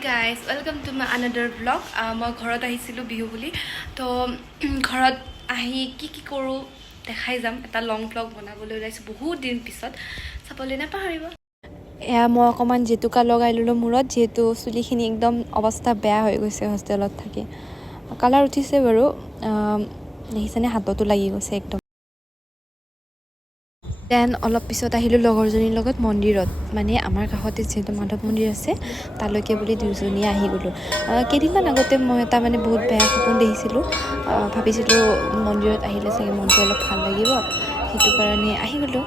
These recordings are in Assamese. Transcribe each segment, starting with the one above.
guys, welcome to my another vlog. মই ঘৰত আহিছিলো বিহু বুলি তো ঘৰত আহি কি কৰো দেখাই যাম এটা লং vlog বনাবলৈ ওলাইছো বহুত দিন পিছত চাবলৈ নাপাহৰিব এয়া মই অকমান জেতুকা লগাই ললো মূৰত যেহেতু চুলিখিনি একদম অৱস্থা বেয়া হৈ গৈছে হোষ্টেলত থাকি কালাৰ উঠিছে বাৰু দেখিছানে হাততো লাগি গৈছে একদম দেন অলপ পিছত আহিলো লগৰজনীৰ লগত মন্দিৰত মানে আমাৰ কাষতে যেহেতু মাধৱ মন্দিৰ আছে তালৈকে বুলি দুজনী আহি গলো কেইদিনমান আগতে মই এটা মানে বহুত বেয়া সপোন দেখিছিলোঁ ভাবিছিলোঁ মন্দিৰত আহিলে চাগে মনটো অলপ ভাল লাগিব সেইটো কাৰণে আহি গলো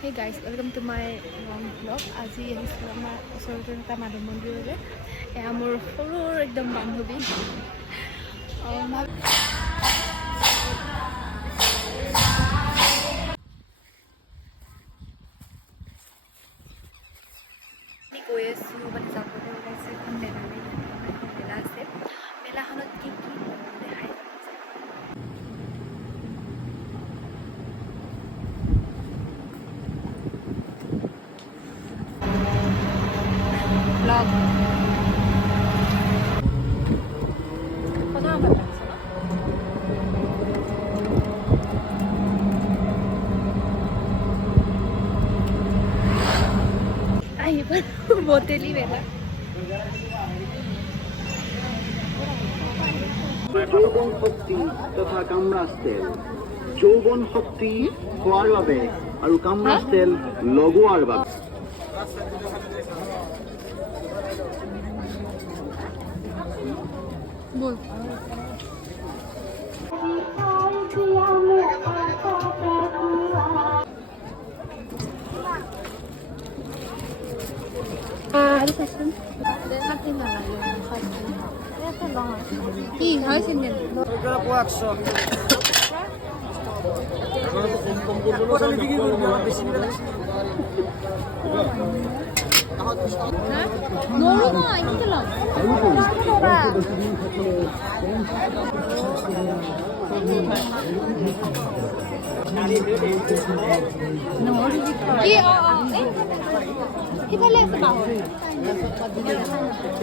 hey guys welcome to my long blog আজি আহিছিলোঁ আমাৰ ওচৰতে থকা মাধৱ মন্দিৰলৈ এয়া মোৰ সৰুৰ একদম বান্ধৱী গৈ আছোঁ মানে যাবলৈ ওলাইছোঁ এখন মেলালৈ এখন মেলা আছে মেলাখনত কি দেখাই ব্লগ কথা ভাল লাগিছে বতেলি মেলা যৌবন শক্তি তথা কামৰাজ তেল যৌবন শক্তি খোৱাৰ বাবে আৰু কামৰাজ তেল লগোৱাৰ বাবে বল কি হয় সিন্দেল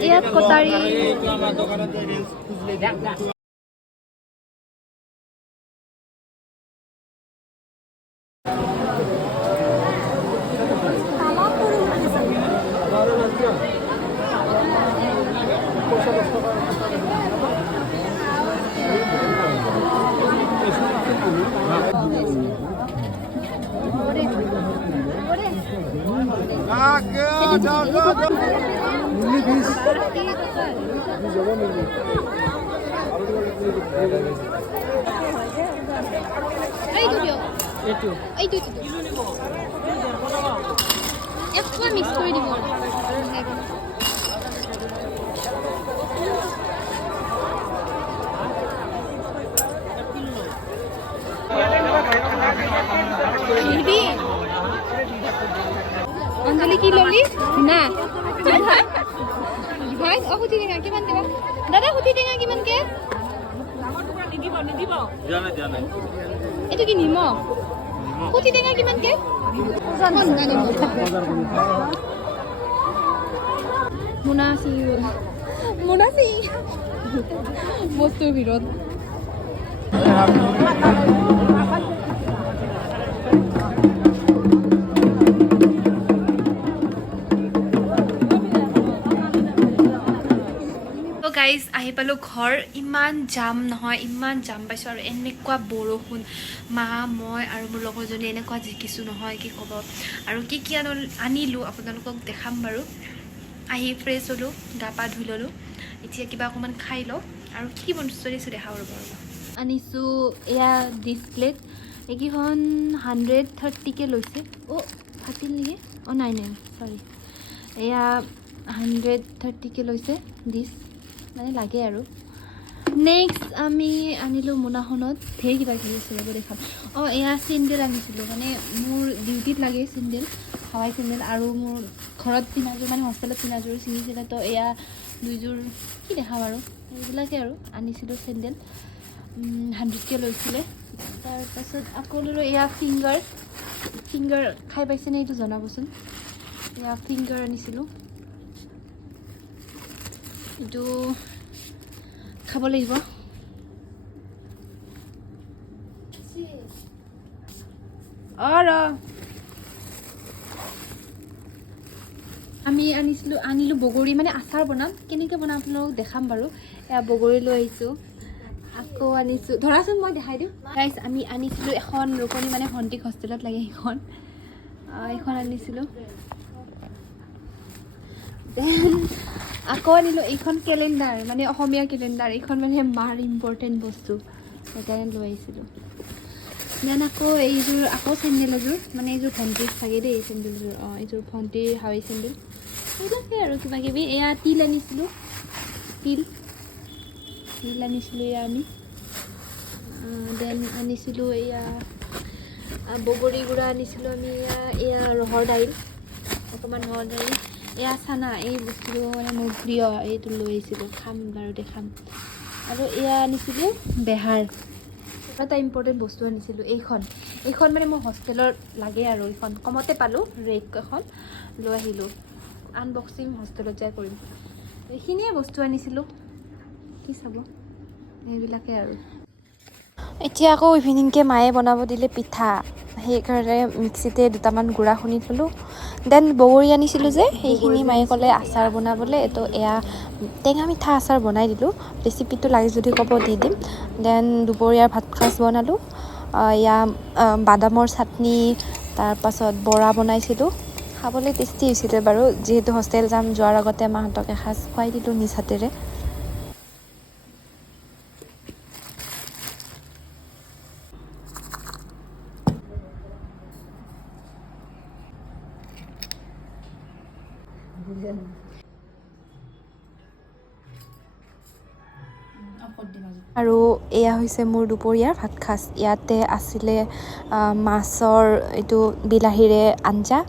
ইয়াত কটাৰী মিক্স কৰি দিব অঞ্জলি কি ললি না ভাই সুধি টেঙা কিমান দিব দাদা সুধি টেঙা কিমানকে এইটো কি নিমখ সুধি টেঙা কিমানকে মুনাচি বস্তুৰ ভিৰত গাইজ আহি পালোঁ ঘৰ ইমান জাম নহয় ইমান জাম পাইছোঁ আৰু এনেকুৱা বৰষুণ মা মই আৰু মোৰ লগৰজনী এনেকুৱা জিকিছোঁ নহয় কি ক'ব আৰু কি আনিলোঁ আপোনালোকক দেখাম বাৰু আহি ফ্ৰেছ হ'লোঁ গা পা ধুই ল'লোঁ এতিয়া কিবা অকণমান খাই লওঁ আৰু কি বস্তু দিছোঁ দেখাব ৰ'ব আনিছোঁ এয়া ডিছপ্লেট এইকেইখন 130কে লৈছে ফাটিল নেকি নাই চৰি এয়া 130কে লৈছে ডিছ মানে লাগে আৰু নেক্সট আমি আনিলোঁ মোনাখনত ঢেৰ কিবা কিবি আছে ৰ'ব দেখাম এয়া চেণ্ডেল আনিছিলোঁ মানে মোৰ ডিউটিত লাগে চেণ্ডেল হাৱাই চেণ্ডেল আৰু মোৰ ঘৰত পিন্ধাযোৰ মানে হোষ্টেলত পিন্ধাযোৰ ছিঙিছিলে তো এয়া দুইযোৰ কি দেখাম আৰু এইবিলাকে আৰু আনিছিলোঁ চেণ্ডেল 100কে লৈছিলে তাৰপাছত আকৌ ল'লোঁ এয়া ফিংগাৰ খাই পাইছেনে এইটো জনাবচোন এয়া ফিংগাৰ আনিছিলোঁ এইটো খাব লাগিব। আমি আনিলোঁ বগৰী, মানে আচাৰ বনাম। কেনেকৈ বনাম আপোনালোকক দেখাম বাৰু। এয়া বগৰী লৈ আহিছোঁ, আকৌ আনিছোঁ, ধৰাচোন মই দেখাই দিওঁ। গাইছ, আমি আনিছিলোঁ এখন ৰুকনি, মানে ভণ্টিক হোষ্টেলত লাগে এইখন আনিছিলোঁ। দেন আকৌ আনিলোঁ এইখন কেলেণ্ডাৰ, মানে অসমীয়া কেলেণ্ডাৰ। এইখন মানে মাৰ ইম্পৰ্টেণ্ট বস্তু, সেইকাৰণে লৈ আহিছিলোঁ। দেন আকৌ এইযোৰ, আকৌ চেণ্ডেল এযোৰ, মানে এইযোৰ ভণ্টিৰ চাগে দেই চেণ্ডেলযোৰ। এইযোৰ ভণ্টিৰ হাৱাই চেণ্ডেল। এইবিলাকে আৰু কিবা কিবি। এয়া তিল আনিছিলোঁ, তিল আনিছিলোঁ এয়া আমি। দেন আনিছিলোঁ এয়া বগৰী গুড়া আনিছিলোঁ আমি। এয়া ৰহৰ দাইল, অকণমান ৰহৰ দাইল। এয়া চানা, এই বস্তুটো মানে মোৰ প্ৰিয়, এইটো লৈ আহিছিলোঁ, খাম বাৰু দেখাম। আৰু এয়া আনিছিলোঁ বেহাৰ। এটা ইম্পৰ্টেণ্ট বস্তু আনিছিলোঁ, এইখন মানে মোৰ হোষ্টেলত লাগে আৰু এইখন কমতে পালোঁ, ৰেক এখন লৈ আহিলোঁ। আনবক্সিং হোষ্টেলত যাই কৰিম। এইখিনিয়ে বস্তু আনিছিলোঁ, কি চাব, এইবিলাকে আৰু। এতিয়া আকৌ ইভিনিংকৈ মায়ে বনাব দিলে পিঠা, সেইকাৰণে মিক্সিতে দুটামান গুড়া খুন্দি থ'লোঁ। দেন বগৰী আনিছিলোঁ যে, সেইখিনি মায়ে ক'লে আচাৰ বনাবলৈ, তো এয়া টেঙা মিঠা আচাৰ বনাই দিলোঁ। ৰেচিপিটো লাগে যদি ক'ব, দি দিম। দেন দুপৰীয়াৰ ভাত সাজ বনালোঁ। এয়া বাদামৰ চাটনি, তাৰপাছত বৰা বনাইছিলোঁ। খাবলৈ টেষ্টি হৈছিলে বাৰু, যিহেতু হোষ্টেল যাম, যোৱাৰ আগতে মাহঁতক এসাঁজ খুৱাই দিলোঁ নিজ হাতেৰে। আৰু এয়া হৈছে মোৰ দুপৰীয়াৰ ভাত সাজ। ইয়াতে আছিলে মাছৰ এইটো বিলাহীৰে আঞ্জা।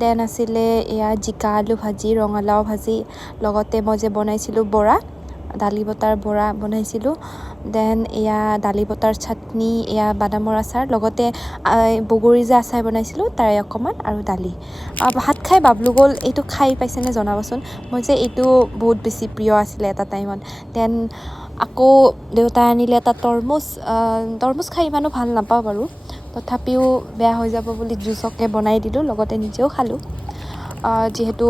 দেন আছিলে এয়া জিকা আলু ভাজি, ৰঙালাও ভাজি, লগতে মই যে বনাইছিলোঁ বৰা, দালি বটাৰ বৰা বনাইছিলোঁ। দেন এয়া দালি বটাৰ চাটনি, এয়া বাদামৰ আচাৰ, লগতে বগৰী যে আচাৰ বনাইছিলোঁ তাৰে অকণমান, আৰু দালি। ভাত খাই বাবলু গ'ল। এইটো খাই পাইছেনে জনাবচোন, মই যে এইটো বহুত বেছি প্ৰিয় আছিলে এটা টাইমত। দেন আকৌ দেউতাই আনিলে এটা তৰমুজ খাই ইমানো ভাল নাপাওঁ বাৰু, তথাপিও বেয়া হৈ যাব বুলি জুচকে বনাই দিলোঁ, লগতে নিজেও খালোঁ। যিহেতু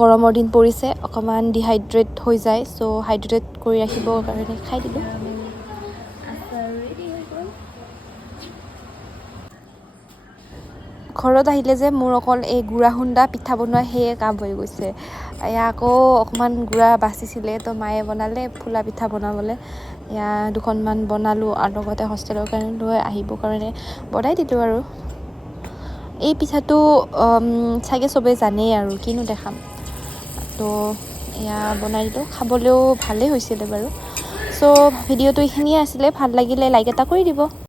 গৰমৰ দিন পৰিছে, অকণমান ডিহাইড্ৰেট হৈ যায়, চ' হাইড্ৰেট কৰি ৰাখিবৰ কাৰণে খাই দিলোঁ। ঘৰত আহিলে যে মোৰ অকল এই গুড়া খুন্দা পিঠা বনোৱা সেয়ে কাম হৈ গৈছে। এয়া আকৌ অকণমান গুড়া বাচিছিলে, তো মায়ে বনালে ফুলা পিঠা বনাবলৈ। এয়া দুখনমান বনালোঁ, আৰু লগতে হোষ্টেলৰ কাৰণে লৈ আহিবৰ কাৰণে বনাই দিলোঁ আৰু। এই পিঠাটো চাগে চবেই জানেই আৰু, কিনো দেখাম। তো এয়া বনাই দিলোঁ, খাবলৈও ভালেই হৈছিলে বাৰু। চ' ভিডিঅ'টো এইখিনিয়ে আছিলে, ভাল লাগিলে লাইক এটা কৰি দিব।